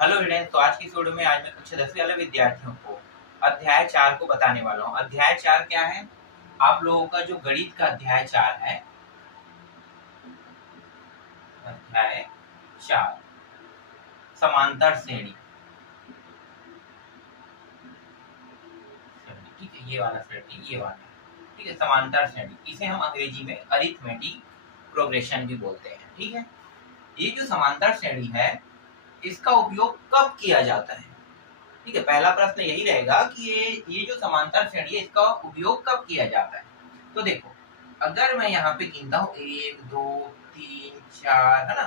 Hello student, तो आज की इस वीडियो में आज मैं कुछ 10वीं वाले विद्यार्थियों को अध्याय 4 को बताने वाला हूँ। अध्याय 4 क्या है? आप लोगों का जो गणित का अध्याय 4 है, अध्याय 4 समांतर श्रेणी। ठीक है, ये वाला श्रेणी, ये वाला, ठीक है, समांतर श्रेणी। इसे हम अंग्रेजी में अरिथमेटिक प्रोग्रेशन भी बोलते हैं। ठीक है, ये जो समांतर श्रेणी है, इसका उपयोग कब किया जाता है? ठीक है, पहला प्रश्न यही रहेगा कि ये जो समांतर श्रेणी है, इसका उपयोग कब किया जाता है। तो देखो, अगर मैं यहाँ पे गिनता हूँ 1 2 3 4, है ना,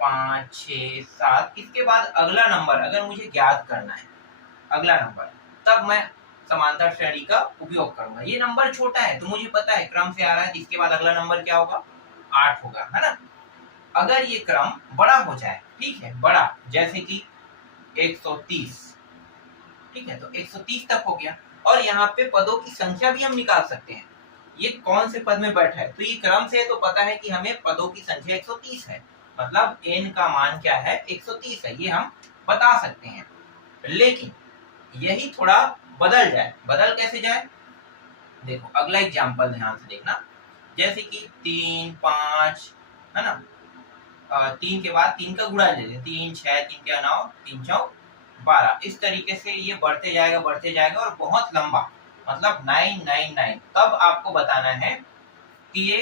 5 6 7, इसके बाद अगला नंबर अगर मुझे ज्ञात करना है, अगला नंबर, तब मैं समांतर श्रेणी का उपयोग करूंगा। ये नंबर छोटा है तो मुझे पता है क्रम से आ रहा है, इसके बाद अगला नंबर क्या होगा, 8 होगा, है ना। अगर ये क्रम बड़ा हो जाए, ठीक है, बड़ा, जैसे कि 130, ठीक है, तो 130 तक हो गया, और यहाँ पे पदों की संख्या भी हम निकाल सकते हैं। ये कौन से पद में बैठा है, तो ये क्रम से है तो पता है कि हमें पदों की संख्या 130 है, मतलब n का मान क्या है, 130 है, ये हम बता सकते हैं। लेकिन यही थोड़ा बदल जाए, बदल कैसे जाए, देखो अगला एग्जाम्पल ध्यान से देखना। जैसे कि 3 5, है ना, 3 के बाद 3 का गुणा ले लें, 3 6 3 के 9 3 4 12, इस तरीके से ये बढ़ते जाएगा और बहुत लंबा, मतलब 999। तब आपको बताना है कि ये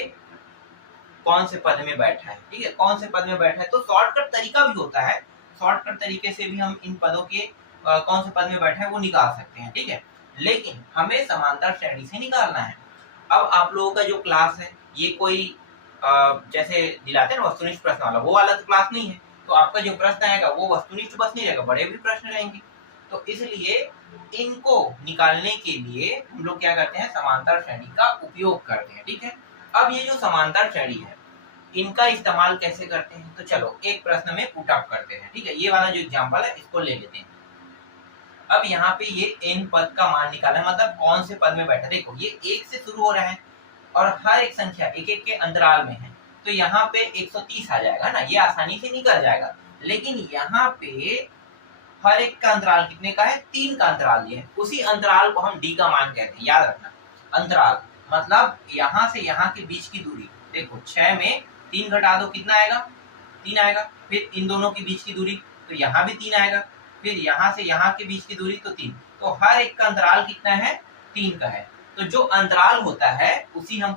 कौन से पद में बैठा है। ठीक है, कौन से पद में बैठा है, तो शॉर्टकट तरीका भी होता है, शॉर्टकट तरीके से भी हम इन पदों के कौन से पद में बैठा है वो निकाल सकते हैं। ठीक है, लेकिन हमें समांतर श्रेणी से निकालना है। अब आप लोगों का जो क्लास है, ये कोई जैसे दिलाते हैं ना वस्तुनिष्ठ प्रश्न वाला, वो वाला तो क्लास नहीं है, तो आपका जो प्रश्न आएगा वो वस्तुनिष्ठ बस नहीं रहेगा, बड़े भी प्रश्न रहेंगे। तो इसलिए इनको निकालने के लिए हम लोग क्या करते हैं, समांतर श्रेणी का उपयोग करते हैं। ठीक है, अब ये जो समांतर श्रेणी है, इनका इस्तेमाल कैसे करते हैं, तो चलो एक प्रश्न में पुट अप करते हैं। ठीक है, ये वाला जो एग्जाम्पल है इसको ले लेते हैं। अब यहाँ पे ये n पद का मान निकाला है, मतलब कौन से पद में बैठा। देखो ये 1 से शुरू हो रहा है और हर एक संख्या एक एक के अंतराल में है, तो यहाँ पे 130 आ जाएगा ना, ये आसानी से निकल जाएगा। लेकिन यहाँ पे हर एक का अंतराल कितने का है, 3 का अंतराल ये है, उसी अंतराल को हम d का मान कहते हैं, याद रखना। अंतराल मतलब यहाँ से यहाँ के बीच की दूरी। देखो 6 में 3 घटा दो, कितना आएगा, 3 आएगा। फिर इन दोनों के बीच की दूरी, तो यहाँ भी 3 आएगा। फिर यहाँ से यहाँ के बीच की दूरी, तो 3, तो हर एक का अंतराल कितना है, 3 का है। तो जो अंतराल होता है उसे ही हम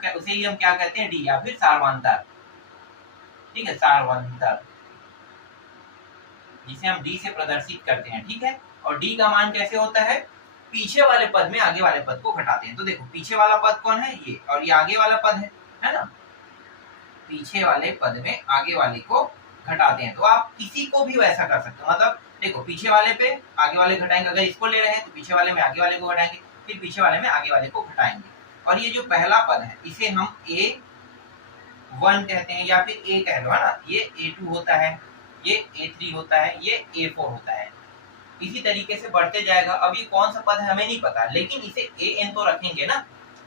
क्या कहते हैं, डी, या फिर सार्वंतर। ठीक है, सार्वंतर, जिसे हम डी से प्रदर्शित करते हैं। ठीक है, और डी का मान कैसे होता है, पीछे वाले पद में आगे वाले पद को घटाते हैं। तो देखो पीछे वाला पद कौन है, ये, और ये आगे वाला पद है ना, पीछे वाले पद में आगे वाले को घटाते हैं। तो आप किसी को भी वैसा कर सकते हो, मतलब देखो पीछे वाले पे आगे वाले घटाएंगे, अगर इसको ले रहे हैं तो पीछे वाले में आगे वाले को घटाएंगे, फिर पीछे वाले में आगे वाले को घटाएंगे। और ये जो पहला पद है इसे हम A1 कहते हैं, या फिर A कह लो, है ना, ये A2 होता है, ये A3 होता है, ये A4 होता है। इसी तरीके से बढ़ते जाएगा। अब ये कौन सा पद है हमें नहीं पता, लेकिन इसे AN तो रखेंगे ना,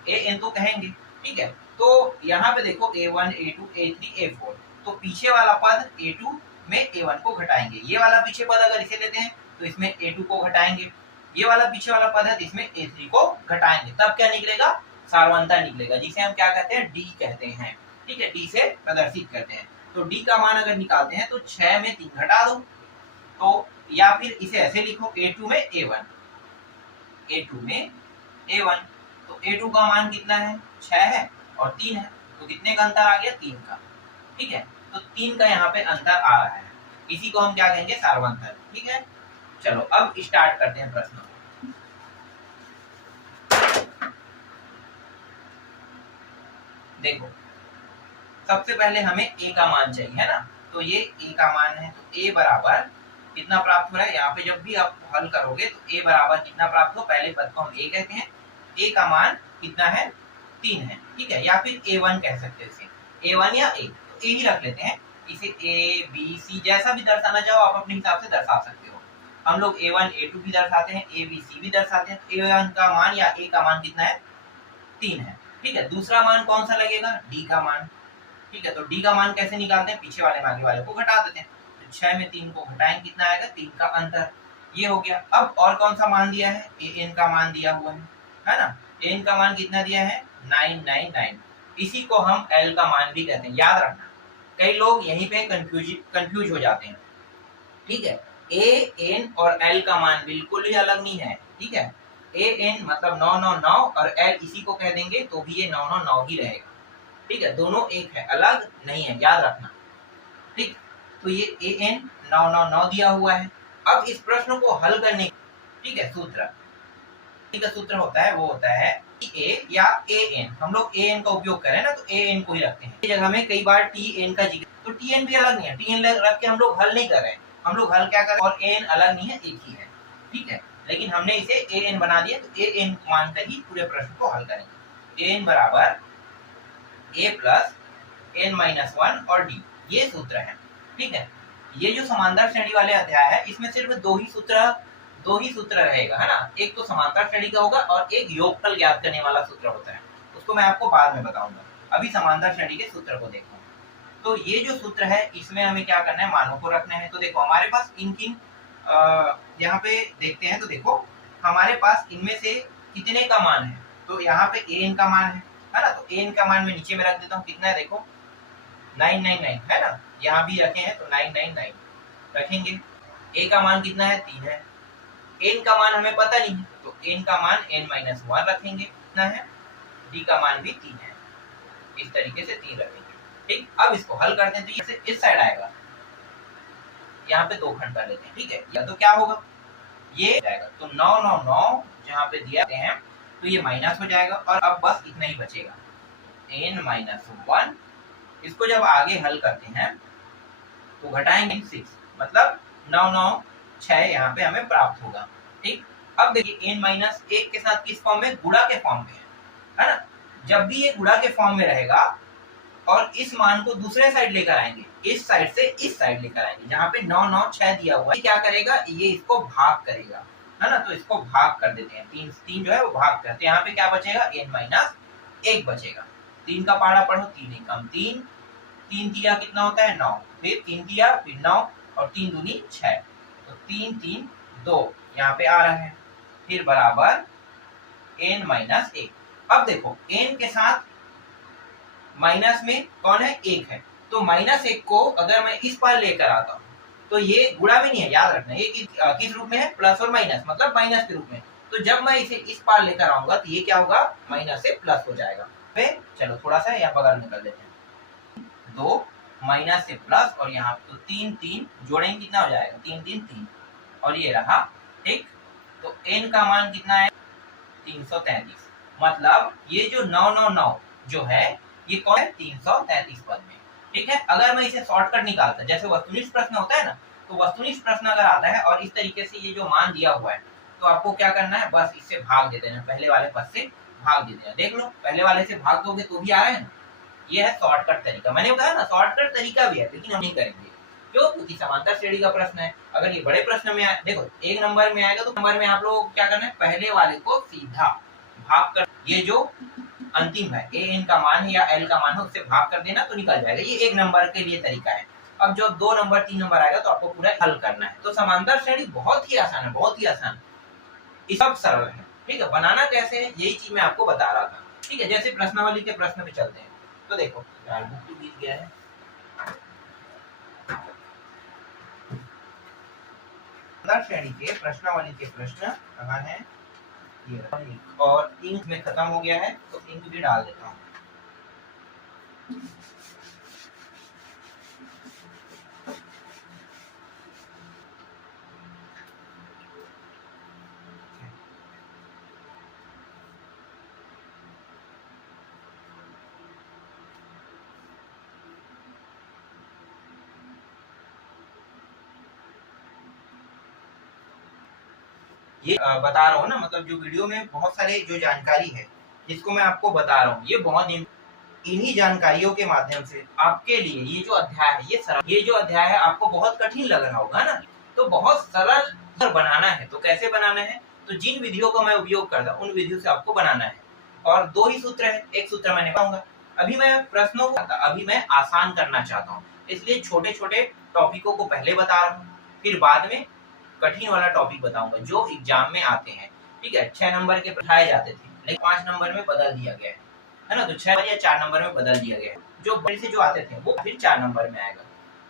AN तो कहेंगे। ठीक है, तो यहाँ पे देखो A1 A2 A3 A4, तो पीछे वाला पद A2 में A1 को घटाएंगे। ये वाला पीछे पद अगर इसे लेते हैं तो इसमें A2 को घटाएंगे। ये वाला पीछे वाला पद है तो इसमें A3 को घटाएंगे, तब क्या निकलेगा, सार्वंतर निकलेगा, जिसे हम क्या कहते हैं, D कहते हैं। ठीक है, D से प्रदर्शित करते हैं। तो D का मान अगर निकालते हैं तो 6 में 3 घटा दो, तो या फिर इसे ऐसे लिखो, A2 में A1, A2 में A1, तो A2 का मान कितना है, 6 है और 3 है, तो कितने का अंतर आ गया, 3 का। ठीक है, तो 3 का यहाँ पे अंतर आ रहा है, इसी को हम क्या कहेंगे, सार्वंतर। ठीक है, चलो अब स्टार्ट करते हैं प्रश्न। देखो सबसे पहले हमें a का मान चाहिए, है ना, तो ये a का मान है, तो a बराबर कितना प्राप्त हो रहा है, यहाँ पे जब भी आप हल करोगे तो a बराबर कितना प्राप्त हो, पहले पद को हम a कहते हैं, a का मान कितना है, 3 है। ठीक है, या फिर A1 कह सकते हैं इसे, A1 या A, तो A ही रख लेते हैं, इसे A B C जैसा भी दर्शाना चाहो आप अपने हिसाब से दर्शा सकते हो। हम लोग A1 A2 भी दर्शाते हैं, A B C भी दर्शाते हैं। A1 का मान या A का मान कितना है, 3 है। ठीक है, दूसरा मान कौन सा लगेगा, D का मान। ठीक है, तो D का मान कैसे निकालते हैं, पीछे वाले में आगे वाले को घटा देते हैं। तो 6 में 3 को घटाएं कितना आएगा, 3 का अंतर। ये हो गया। अब और कौन सा मान दिया है, an का मान दिया हुआ है ना। an का मान कितना दिया है, 999। इसी को हम l का मान भी कहते हैं, याद रखना। कई लोग यहीं पे कंफ्यूज हो जाते हैं। ठीक है, a n और l का मान बिल्कुल ही अलग नहीं है। ठीक है, a n मतलब 999 और l इसी को कह देंगे तो भी ये 999 ही रहेगा। ठीक है, दोनों एक है, अलग नहीं है, याद रखना। ठीक, तो ये an 999 दिया हुआ है। अब इस प्रश्न को हल करने, ठीक है, सूत्र का सूत्र होता है, वो होता है a या an। हम लोग an का उपयोग करें ना तो an को ही रखते हैं। इस जगह में कई बार tn का जिक्र, तो tn भी अलग नहीं है, tn रख के हम लोग हल नहीं कर रहे हैं। हम लोग हल क्या कर रहे हैं, और an अलग नहीं है, एक ही है। ठीक है, लेकिन हमने इसे an बना दिया, तो an मानकर ही पूरे प्रश्न को हल करेंगे। an बराबर a प्लस n माइनस 1 और d, ये सूत्र है। ठीक है, ये जो समांतर श्रेणी वाले अध्याय है, इसमें सिर्फ दो ही सूत्र रहेगा, है ना। एक तो समांतर श्रेणी का होगा और एक योगफल ज्ञात करने वाला सूत्र होता है, उसको मैं आपको बाद में बताऊंगा। अभी समांतर श्रेणी के सूत्र को देखो। तो ये जो सूत्र है, इसमें हमें क्या करना है, मानों को रखना है। तो देखो हमारे पास किन यहाँ पे देखते हैं, तो देखो हमारे पास इनमें से कितने का मान है। तो यहाँ पे an का मान है ना, तो an का मान मैं नीचे में रख देता हूँ। कितना है देखो, 999 है ना, यहाँ भी रखे हैं तो 999 रखेंगे। a का मान कितना है, 3 है। n का मान हमें पता नहीं है, तो n का मान n-1 रखेंगे। कितना है, d का मान भी 3 है। इस तरीके से 3 रखेंगे। ठीक, अब इसको हल करते हैं, तो ये इस साइड आएगा, यहाँ पे 2 खंड कर लेते हैं। ठीक है, या तो क्या होगा, ये जाएगा, तो 999 जहाँ पे दिया हैं तो ये माइनस हो जाएगा, और अब बस इतना ही बचेगा, n-1। इसको जब आगे हल करते हैं तो घटाएंगे 6, मतलब 996 यहाँ पे हमें प्राप्त होगा। ठीक, अब देखिए n-1 के साथ किस फॉर्म में, गुणा के फॉर्म में है ना। जब भी ये गुणा के फॉर्म में रहेगा और इस मान को दूसरे साइड लेकर आएंगे, इस साइड से इस साइड लेकर आएंगे, जहाँ पे 996 दिया हुआ है, क्या करेगा, ये इसको भाग करेगा, है ना। तो इसको भाग कर देते हैं, 3 जो है वो भाग करते हैं। यहाँ पे क्या बचेगा, n-1 बचेगा। 3 का पहाड़ा पढ़ो, 3 एकम 3, 3 दिया कितना होता है, 9, फिर 3 दिया, फिर 9, और 3 दूनी 6, तो 3 3 2 यहाँ पे आ रहा है, फिर बराबर n-1। अब देखो n के साथ माइनस में कौन है, 1 है, तो -1 को अगर मैं इस पार लेकर आता हूँ तो ये गुणा में नहीं है, याद रखना। ये किस रूप में है, प्लस और माइनस, मतलब माइनस के रूप में। तो जब मैं इसे इस पार लेकर आऊंगा तो ये क्या होगा, माइनस से प्लस हो जाएगा। फिर चलो थोड़ा सा यहाँ बगल में कर लेते हैं, 2 माइनस से प्लस, और यहाँ तो 3 3 जोड़ेंगे कितना हो जाएगा, 3 3 3, और ये रहा। ठीक, तो n का मान कितना है, 333। मतलब ये जो 999 जो है, ये कौन है, 333 पद में। ठीक है, अगर मैं इसे शॉर्टकट निकालता, जैसे वस्तुनिष्ठ प्रश्न होता है ना, तो वस्तुनिष्ठ प्रश्न अगर आता है और इस तरीके से ये जो मान दिया हुआ है, तो आपको क्या करना है, बस इससे भाग दे देना, पहले वाले पद से भाग दे देना। देख लो, पहले वाले से भाग दोगे तो भी आ रहा है ना। ये है शॉर्टकट तरीका। मैंने बताया ना, शॉर्टकट तरीका भी है, लेकिन हम नहीं करेंगे। क्यों, क्योंकि समांतर श्रेणी का प्रश्न है। अगर ये बड़े प्रश्न में देखो 1 नंबर में आएगा, तो नंबर में आप लोग क्या करना है, पहले वाले को सीधा भाग कर, ये जो अंतिम है an का मान है या l का मान है, उससे भाग कर देना तो निकल जाएगा। ये 1 नंबर के लिए तरीका है। अब जो 2 नंबर 3 नंबर आएगा तो आपको पूरा हल करना है। तो समांतर श्रेणी बहुत ही आसान है, बहुत ही आसान, ये सब सरल है। ठीक है, बनाना कैसे है यही चीज मैं आपको बता रहा था। ठीक है, जैसे प्रश्नावली के प्रश्न पे चलते हैं। तो देखो यार बुक तो बीत गया है। समांतर श्रेणी के प्रश्नावली के प्रश्न कहाँ है, और इंक में खत्म हो गया है, तो इंक भी डाल देता हूँ। ये बता रहा हूँ ना, मतलब जो वीडियो में बहुत सारे जो जानकारी है जिसको मैं आपको बता रहा हूँ, ये बहुत इन्हीं जानकारियों के माध्यम से आपके लिए ये जो अध्याय है, ये जो अध्याय है आपको बहुत कठिन लग रहा होगा ना, तो बहुत सरल बनाना है। तो कैसे बनाना है, तो जिन विधियों का मैं उपयोग करता हूँ उन विधियों से आपको बनाना है। और 2 ही सूत्र है, एक सूत्र मैंने बताऊंगा। अभी मैं प्रश्नों को अभी मैं आसान करना चाहता हूँ, इसलिए छोटे छोटे टॉपिकों को पहले बता रहा हूँ, फिर बाद में कठिन वाला टॉपिक बताऊंगा जो एग्जाम में आते हैं। ठीक है, 6 नंबर के पढ़ाए जाते थे लेकिन 5 नंबर में बदल दिया गया है ना, तो 6 या 4 नंबर में बदल दिया गया है। जो बड़े से जो आते थे वो फिर 4 नंबर में आएगा।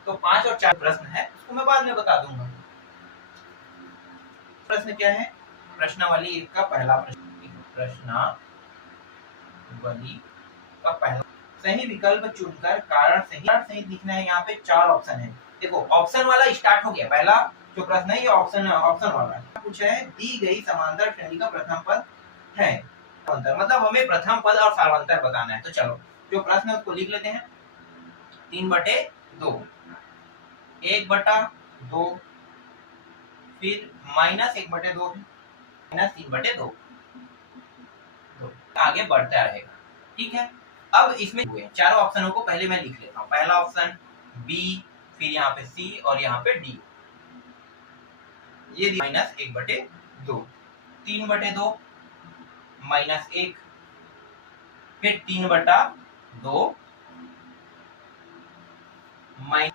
तो 5 और 4 प्रश्न है, उसको मैं बाद में बता दूंगा। प्रश्न क्या है? प्रश्नावली 1 का पहला प्रश्न, प्रश्नावली का पहला सही विकल्प चुनकर कारण सही लिखना है। यहाँ पे 4 ऑप्शन है। देखो ऑप्शन वाला स्टार्ट हो गया, पहला जो प्रश्न है ये ऑप्शन वाला है। पूछा है दी गई समांतर श्रेणी का प्रथम पद है, मतलब हमें प्रथम पद और सार्वंतर बताना है। तो चलो जो प्रश्न है उसको लिख लेते हैं। 3/2, 1/2, फिर -1/2, -3/2, आगे बढ़ता रहेगा। ठीक है, अब इसमें हुए चारों ऑप्शनों को पहले मैं लिख लेता हूँ। पहला ऑप्शन बी, फिर यहाँ पे सी और यहाँ पे डी। ये -1/2, 3/2, -1, फिर 3/2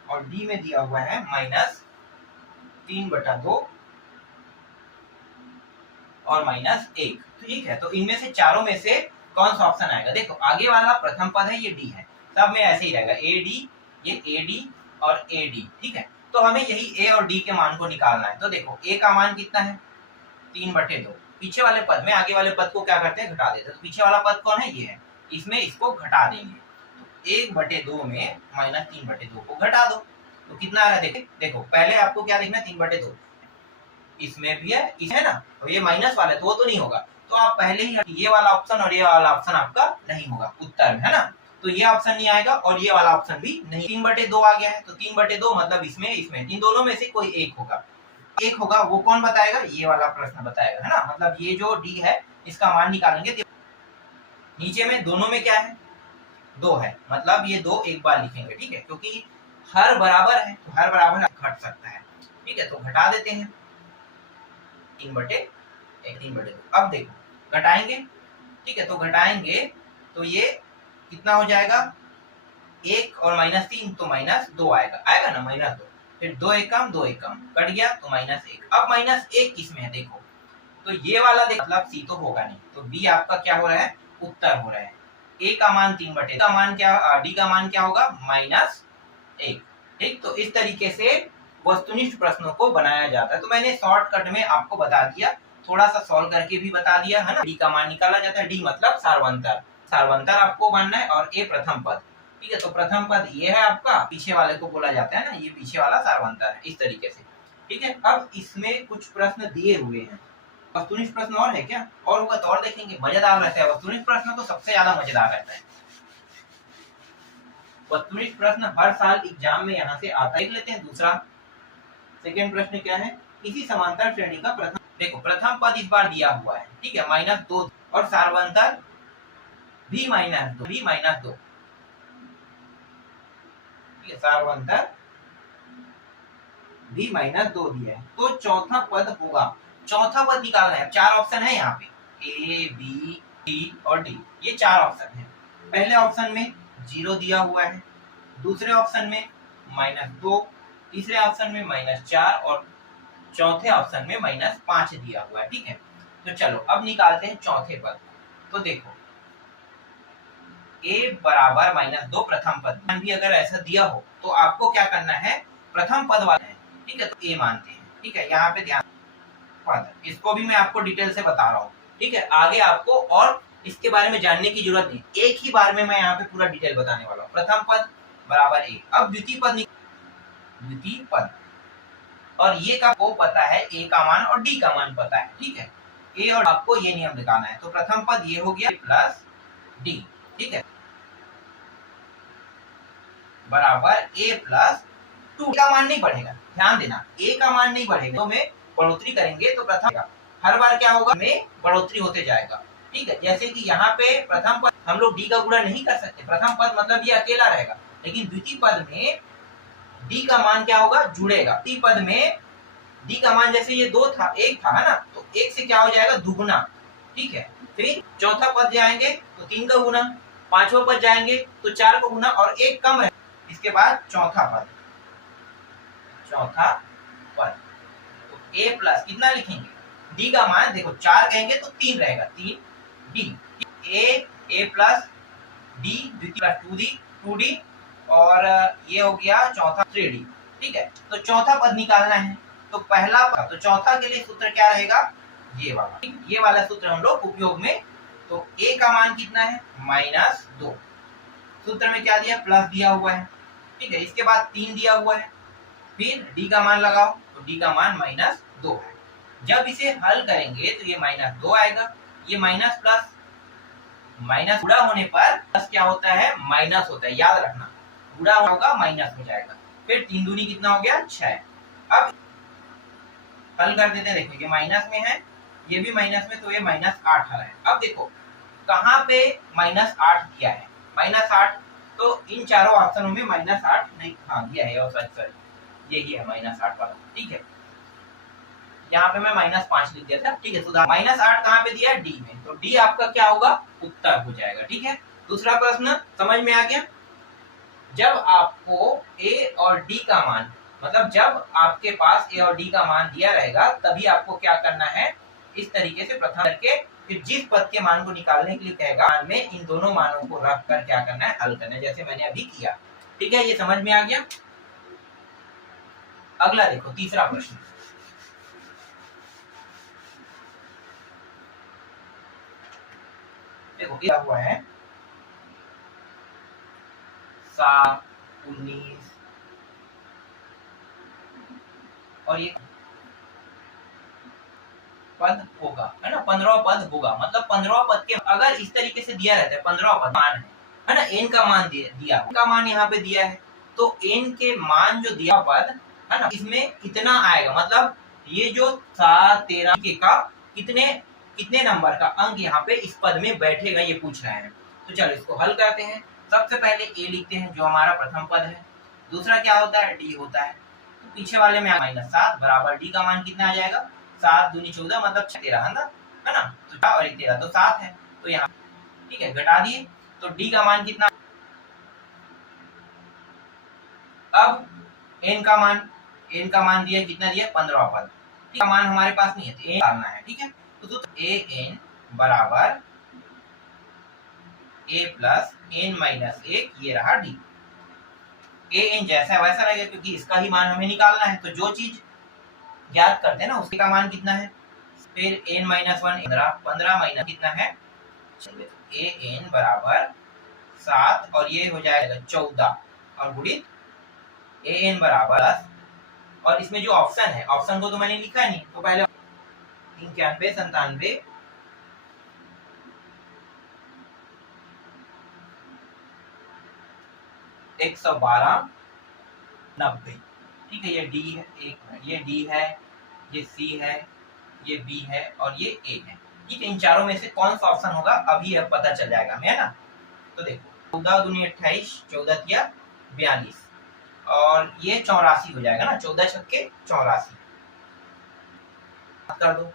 और डी में दिया हुआ है -3/2 और -1। ठीक है, तो इनमें से चारों में से कौन सा ऑप्शन आएगा? देखो आगे वाला प्रथम पद है, ये डी है, सब में ऐसे ही रहेगा, ए डी, ये ए डी और ए डी। ठीक है, तो हमें यही ए और डी के मान को निकालना है। तो देखो ए का मान कितना है? 3/2। पीछे वाले पद में आगे वाले पद को क्या करते हैं? घटा देते हैं। तो पीछे वाला पद कौन है? ये है, इसमें इसको घटा देंगे। तो 1/2 में -3/2 को घटा दो तो कितना आ रहा है? देखो पहले आपको क्या देखना है? 3/2 इसमें भी है, इसमें ना, तो ये माइनस वाला है तो वो तो नहीं होगा। तो आप पहले ही ये वाला ऑप्शन और ये वाला ऑप्शन आपका नहीं होगा उत्तर में, है ना। तो ये ऑप्शन नहीं आएगा और ये वाला ऑप्शन भी नहीं। 3/2 आ गया है, तो 3/2 मतलब इसमें इन दोनों में से कोई एक होगा। एक होगा, वो कौन बताएगा? ये वाला प्रश्न बताएगा, है ना। मतलब ये जो डी है इसका मान निकालेंगे। नीचे में दोनों में क्या है? 2 है, मतलब ये 2 एक बार लिखेंगे। ठीक है, क्योंकि हर बराबर है तो हर बराबर घट सकता है। ठीक है, तो घटा देते हैं 3/2। अब देखो घटाएंगे, ठीक है, तो घटाएंगे तो ये कितना हो जाएगा? 1 और -3 तो -2 आएगा ना, -2, फिर 2 एक कम, 2 एक कम, कट गया तो -1। अब -1 किसमें है? देखो तो ये वाला देख, मतलब सी तो होगा नहीं, तो बी आपका क्या हो रहा है? उत्तर हो रहा है। ए का मान 3/2 का मान क्या, डी का मान क्या होगा? -1। ठीक, तो इस तरीके से वस्तुनिष्ठ प्रश्नों को बनाया जाता है। तो मैंने शॉर्टकट में आपको बता दिया, थोड़ा सा सॉल्व करके भी बता दिया, है ना। डी का मान निकाला जाता है, डी मतलब सार्वंतर आपको मानना है, और ए प्रथम पद। ठीक है, तो प्रथम पद ये है आपका, पीछे वाले को बोला जाता है ना, ये पीछे वाला सार्वंतर है, इस तरीके से। ठीक है, अब इसमें कुछ प्रश्न दिए हुए हैं। वस्तुनिष्ठ प्रश्न और है क्या? और होगा तो और देखेंगे, मजेदार रहता है वस्तुनिष्ठ प्रश्न, तो सबसे ज्यादा मजेदार रहता है। वस्तुनिष्ठ प्रश्न हर साल एग्जाम में यहाँ से आता है। देख लेते हैं दूसरा, सेकेंड प्रश्न क्या है? इसी समांतर श्रेणी का प्रथम, देखो प्रथम पद इस बार दिया हुआ है, ठीक है, -2 और सार्वंतर भी -2, ठीक है, सार्वंतर भी -2 दिया है। तो चौथा पद होगा, चौथा पद निकालना है। 4 ऑप्शन है यहाँ पे, ए बी सी और डी, ये 4 ऑप्शन है। पहले ऑप्शन में 0 दिया हुआ है, दूसरे ऑप्शन में -2, तीसरे ऑप्शन में -4 और चौथे ऑप्शन में -5 दिया हुआ है। ठीक है, तो चलो अब निकालते हैं चौथे पद। तो देखो a बराबर -2 प्रथम पद भी अगर ऐसा दिया हो तो आपको क्या करना है? प्रथम पद वाला है, ठीक है, तो a मानते हैं। ठीक है, यहाँ पे ध्यान, पद इसको भी मैं आपको डिटेल से बता रहा हूँ। ठीक है, आगे आपको और इसके बारे में जानने की जरूरत नहीं, एक ही बार में मैं यहाँ पे पूरा डिटेल बताने वाला हूँ। प्रथम पद बराबर a। अब द्वितीय पद, और ये का को पता है, ए का मान और डी का मान पता है। ठीक है, ए और आपको ये नियम दिखाना है। तो प्रथम पद ये हो गया प्लस डी, ठीक है, बराबर ए प्लस 2। का मान नहीं बढ़ेगा, ध्यान देना, ए का मान नहीं बढ़ेगा, तो में बढ़ोतरी करेंगे तो प्रथम हर बार क्या होगा? में बढ़ोतरी होते जाएगा। ठीक है, जैसे कि यहाँ पे प्रथम पद हम लोग डी का गुणा नहीं कर सकते, प्रथम पद मतलब ये अकेला रहेगा, लेकिन द्वितीय पद में डी का मान क्या होगा? जुड़ेगा। द्वितीय पद में डी का मान जैसे ये 2 था, 1 था, है ना, तो 1 से क्या हो जाएगा? दुगुना। ठीक है, फिर चौथा पद जाएंगे तो 3 का गुना, पांचवा पद जाएंगे तो 4 का गुना और 1 कम है। इसके बाद चौथा पद, चौथा पद। तो a प्लस कितना लिखेंगे, d का मान देखो 4 कहेंगे तो 3 रहेगा, 3 d, a प्लस d द्वितीय प्लस 2d 2d और ये हो गया चौथा 3d। ठीक है, तो चौथा पद निकालना है। तो पहला पद, तो चौथा के लिए सूत्र क्या रहेगा, ये वाला सूत्र हम लोग उपयोग में। तो a का मान कितना है, -2, सूत्र में क्या दिया, प्लस दिया हुआ है। ठीक है, इसके बाद 3 दिया हुआ है, फिर d का मान लगाओ, तो d का मान -2 है। जब इसे हल करेंगे तो ये -2 आएगा, ये माइनस प्लस माइनस गुणा होने पर प्लस क्या होता है, माइनस होता है, याद रखना, गुणा होगा माइनस हो जाएगा। फिर 3 दूनी कितना हो गया, 6। अब हल कर देते हैं, देखो ये माइनस में है, ये भी माइनस में, तो ये -8 आ रहा है। अब देखो कहाँ पे -8 दिया है, -8, तो इन चारों ऑप्शनों में -8 नहीं, हाँ दिया है, और सॉरी यही है -8 वाला। ठीक है, यहाँ पे मैं -5 लिख दिया था। ठीक है, सुधार, -8 कहाँ पे दिया है, डी में, तो डी आपका क्या होगा, उत्तर हो जाएगा। ठीक है, दूसरा प्रश्न समझ में आ गया। जब आपको ए और डी का मान, मतलब जब आपके पास ए और डी का मान दिया रहेगा, तभी आपको क्या करना है, इस तरीके से प्रथम करके फिर जिस पद के मान को निकालने के लिए कहेगा, मान में इन दोनों मानों को रख कर क्या करना है, हल करना है, जैसे मैंने अभी किया। ठीक है, ये समझ में आ गया। अगला देखो, तीसरा प्रश्न, देखो क्या हुआ है, 7, 19 और ये पद होगा, है ना, 15 पद होगा, मतलब 15 पद के अगर इस तरीके से दिया रहता है, 15 पद मान है ना, n का मान दिया का मान यहाँ पे दिया है, तो n के मान जो दिया पद है ना, इसमें कितना आएगा, मतलब ये जो 7, 13 के का कितने नंबर का अंक यहाँ पे इस पद में बैठेगा, ये पूछ रहे हैं। तो चलो इसको हल करते हैं। सबसे पहले a लिखते हैं, जो हमारा प्रथम पद है। दूसरा क्या होता है, d होता है, तो पीछे वाले में -7 बराबर d का मान कितना आ जाएगा, 7 दूनी 14, मतलब 13 है ना, तो 4 और 1 13, तो 7 है, तो यहाँ ठीक है घटा दिए, तो d का मान कितना, अब n का मान दिया, कितना दिया, 15 पद, का मान हमारे पास नहीं है, तो n डालना है। ठीक है, तो an बराबर a प्लस n माइनस 1, ये रहा d। an जैसा वैसा रहेगा, क्योंकि इसका ही मान हमें निकालना है, तो जो चीज ज्ञात करते हैं ना, उसके का मान कितना है, फिर n माइनस 1 15 माइनस कितना है, an बराबर 7 और ये हो जाएगा 14 और गुणित an बराबर 10, और इसमें जो ऑप्शन है, ऑप्शन को तो मैंने लिखा नहीं, तो पहले 91 97 112 90। ठीक है, ये डी है, एक मिनट, ये डी है, ये सी है, ये बी है और ये ए है। ठीक है, इन चारों में से कौन सा ऑप्शन होगा अभी अब पता चल जाएगा हमें, है ना। तो देखो 14 दूनी 28, 14 तिया 42 और ये 84 हो जाएगा ना, 14 छक्के 84 कर दो,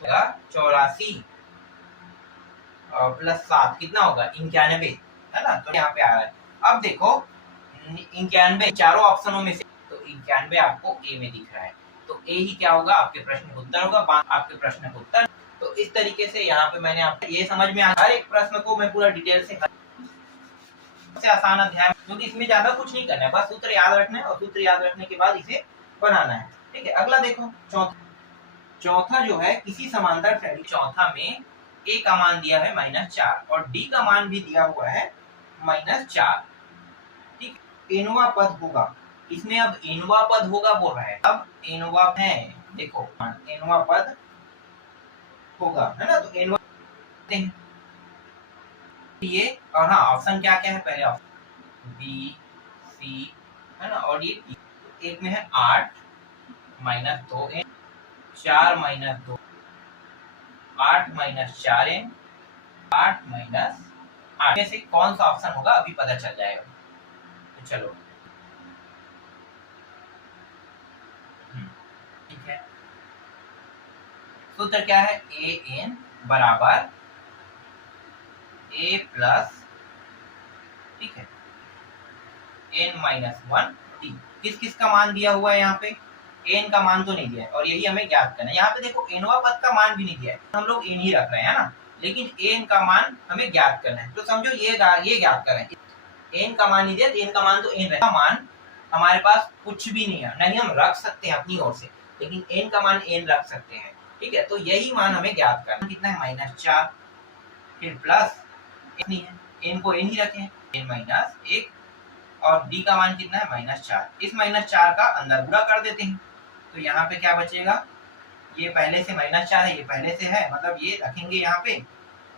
84 प्लस 7 कितना होगा, 91, है ना, तो यहाँ पे आ रहा है। अब देखो 91 चारों ऑप्शनों में से, तो 91 आपको ए में दिख रहा है, तो ए ही क्या होगा, आपके प्रश्न का उत्तर होगा, आपके प्रश्न का उत्तर। तो इस तरीके से यहाँ पे मैंने आपको ये समझ में आ, हर एक प्रश्न को मैं पूरा डिटेल से आसान अध्याय, क्योंकि इसमें ज्यादा कुछ नहीं करना है, बस सूत्र याद रखना है और सूत्र याद रखने के बाद इसे बनाना है। ठीक है, अगला देखो, चौथा जो है, किसी समांतर श्रेणी चौथा में a का मान दिया है -4 और d का मान भी दिया हुआ है -4। ठीक, एनवा पद होगा, इसमें अब एनवा पद होगा बोल रहा है, अब एनवा है, देखो एनवा पद होगा, है ना, तो एनवा ये, और हाँ ऑप्शन क्या क्या है, पहले ऑप्शन बी सी, है ना, और ये एक में है 8 -2 n, 4 -2, 8 -4 n, 8 -8 में से कौन सा ऑप्शन होगा अभी पता चल जाएगा। तो चलो ठीक है, सूत्र क्या है, ए एन बराबर ए प्लस, ठीक है, n माइनस 1 t। किस किस का मान दिया हुआ है यहाँ पे? n का मान तो नहीं दिया है और यही हमें ज्ञात करना है। यहाँ पे देखो nवा पद का मान भी नहीं दिया है, हम लोग n ही रख रहे हैं ना, लेकिन n का मान हमें ज्ञात करना है। तो समझो ये ज्ञात करें, n का मान नहीं दिया तो n का मान तो n रहेगा। मान हमारे पास कुछ भी नहीं है, नहीं हम रख सकते हैं अपनी ओर से, लेकिन n का मान n रख सकते हैं। ठीक है, तो यही मान हमें ज्ञात करना। कितना है? -4, फिर प्लस नहीं है, n को n ही रखें, n माइनस 1, और d का मान कितना है? -4। इस -4 का अंदर गुणा कर देते हैं, तो यहाँ पे क्या बचेगा? ये पहले से -4 है, ये पहले से है, मतलब ये रखेंगे यहाँ पे।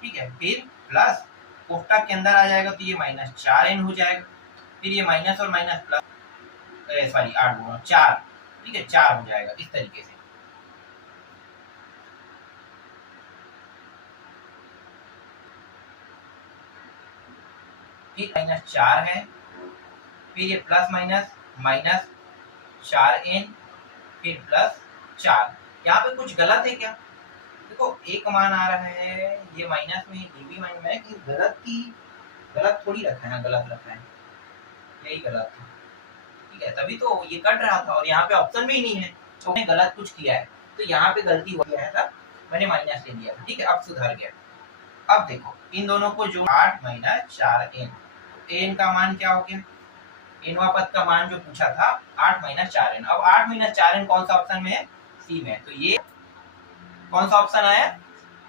ठीक है, फिर प्लस कोष्टक के अंदर आ जाएगा, तो ये -4n हो जाएगा। फिर ये माइनस और माइनस प्लस, सॉरी 8 गुणा 4, ठीक है 4 हो जाएगा इस तरीके से। ठीक, -4 है, फिर ये प्लस माइनस -4n, फिर प्लस 4। यहाँ पे कुछ गलत है क्या? देखो एक मान आ रहा है, ये माइनस में, ये भी माइनस में, कि गलत थोड़ी रखा है, गलत रखा है, यही गलत है। ठीक है, तभी तो ये कट रहा था और यहाँ पे ऑप्शन में ही नहीं है, तो मैंने गलत कुछ किया है, तो यहाँ पे गलती हो गया है, तब मैंने माइनस ले लिया। ठीक है, अब सुधर गया। अब देखो इन दोनों को जो 8 माइनस 4n, n का मान क्या हो गया? nवा पद का मान जो पूछा था 8 माइनस 4n। अब 8 माइनस 4n कौन सा ऑप्शन में है? सी में। तो ये कौन सा ऑप्शन आया?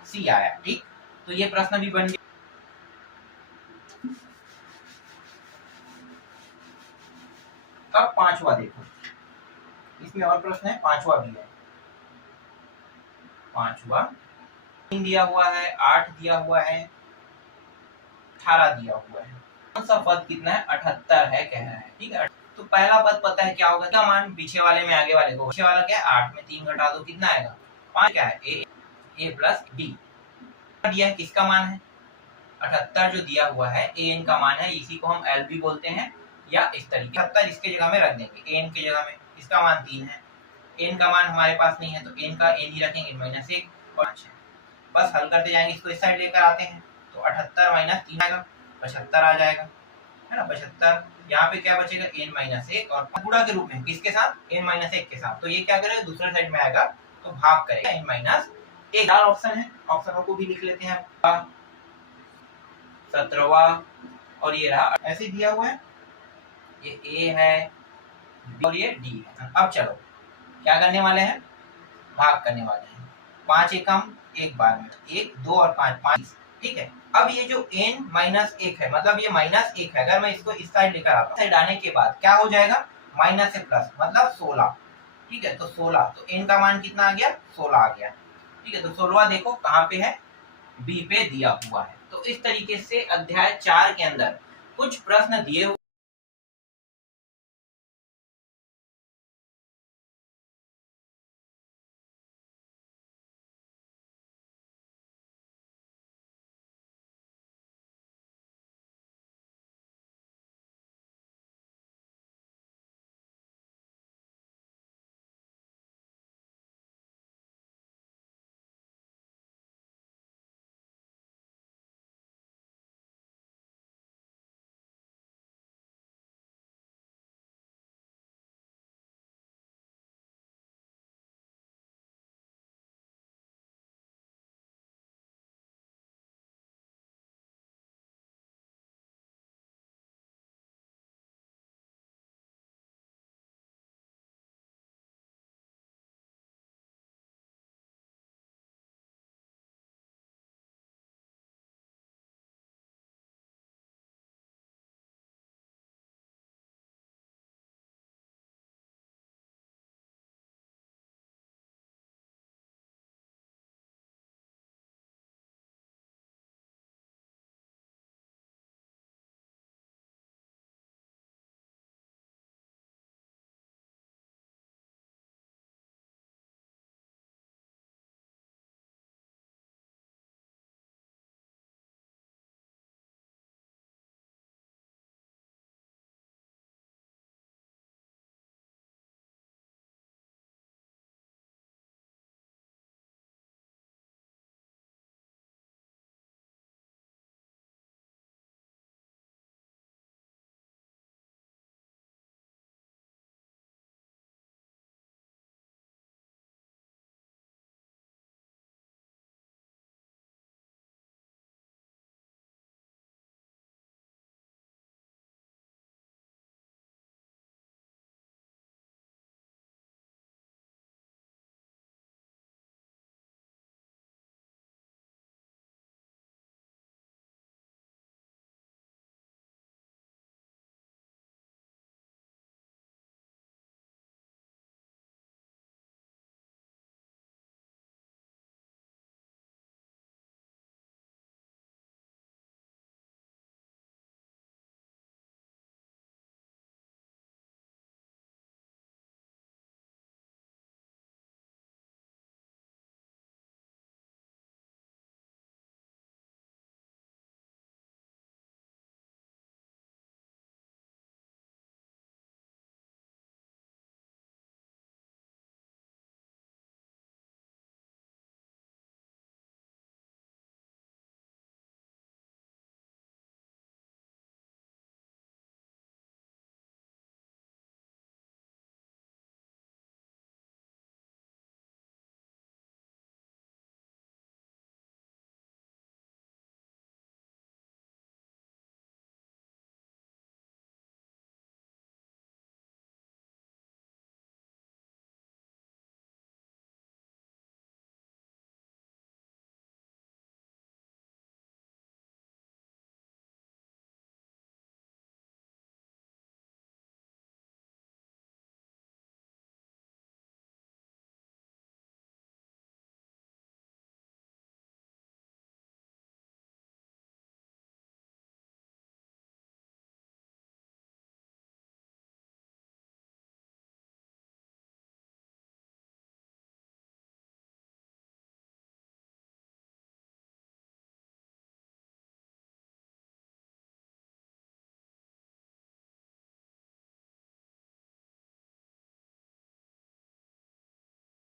सी आया। ठीक, तो ये प्रश्न भी बन गया। अब पांचवा देखो, इसमें और प्रश्न है, पांचवा भी है। पांचवा 3 दिया हुआ है, 8 दिया हुआ है, 18 दिया हुआ है। कौन सा पद कितना है? 78 है कह रहा है। ठीक है, तो पहला पद पता है क्या होगा? क्या मान पीछे वाले में आगे वाले को? पीछे वाला क्या है? 8 में 3 घटा दो, कितना आएगा? 5। क्या है? a प्लस d दिया है, किसका मान है? 78 जो दिया हुआ है an का मान है, इसी को हम l भी बोलते हैं, या इस तरीके 78 इसके जगह में रख देंगे, an की जगह में। इसका मान 3 है, n का मान हमारे पास नहीं है, तो n का n ही रखेंगे, -1 और 5 है। बस हल करते जाएंगे, इसको इस साइड लेकर आते हैं, तो 78 माइनस 3 आएगा, 75 आ जाएगा, है ना 75। यहाँ पे क्या बचेगा? n-1 और गुणा के रूप में किसके साथ? n-1 के साथ। तो ये क्या करेगा? दूसरे साइड में आएगा तो भाग करेगा n-1। चार ऑप्शन है, ऑप्शनों को भी लिख लेते हैं। 17वां और ये रहा, ऐसे दिया हुआ है, ये a है, b और ये d है। अब चलो क्या करने वाले हैं? भाग करने वाले हैं। 5 एकम एक बार में, 1 2 और 5 5। ठीक है, अब ये जो n-1 है, मतलब ये -1 है, अगर मैं इसको इस साइड लेकर आता हूँ, साइड आने के बाद क्या हो जाएगा? माइनस से प्लस, मतलब 16। ठीक है, तो 16, तो n का मान कितना आ गया? 16 आ गया। ठीक है, तो 16 देखो कहाँ पे है? b पे दिया हुआ है। तो इस तरीके से अध्याय 4 के अंदर कुछ प्रश्न दिए